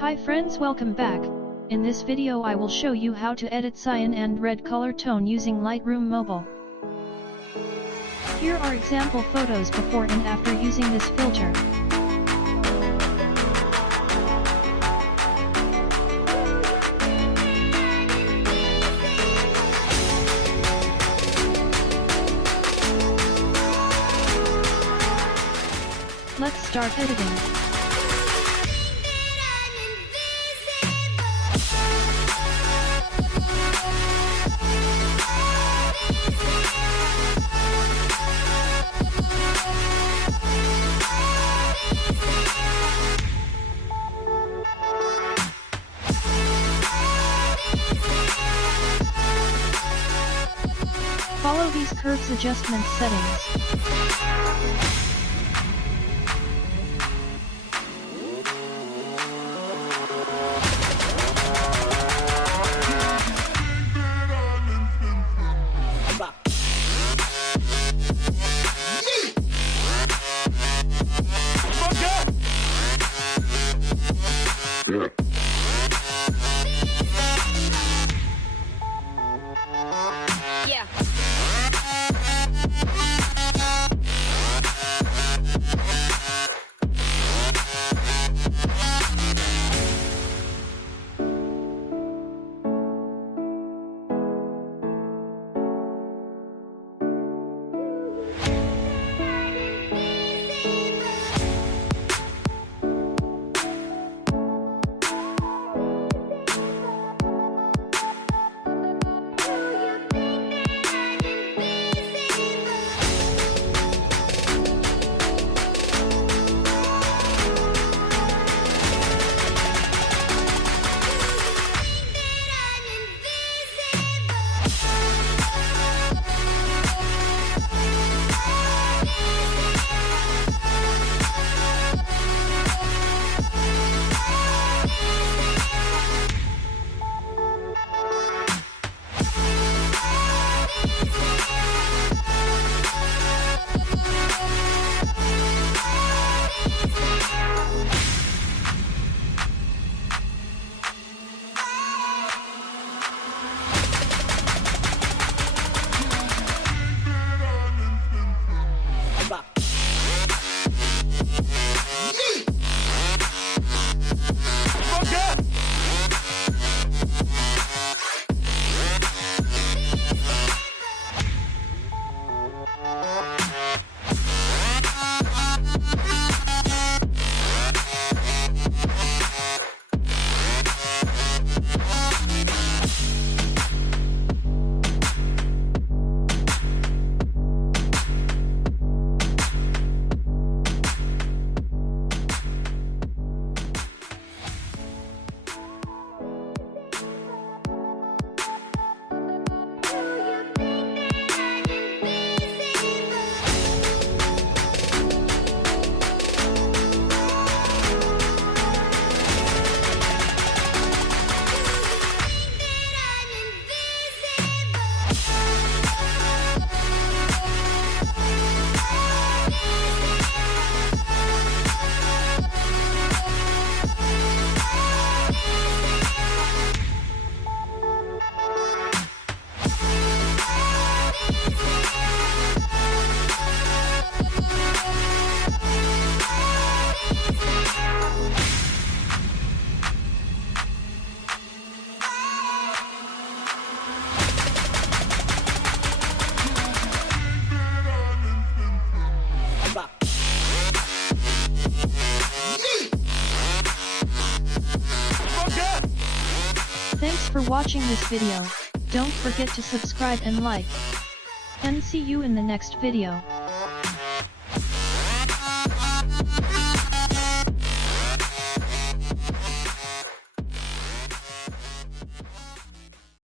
Hi friends, welcome back. In this video I will show you how to edit cyan and red color tone using Lightroom mobile. Here are example photos before and after using this filter. Let's start editing. Follow these curves adjustment settings. Yeah. Thanks for watching this video. Don't forget to subscribe and like. And see you in the next video.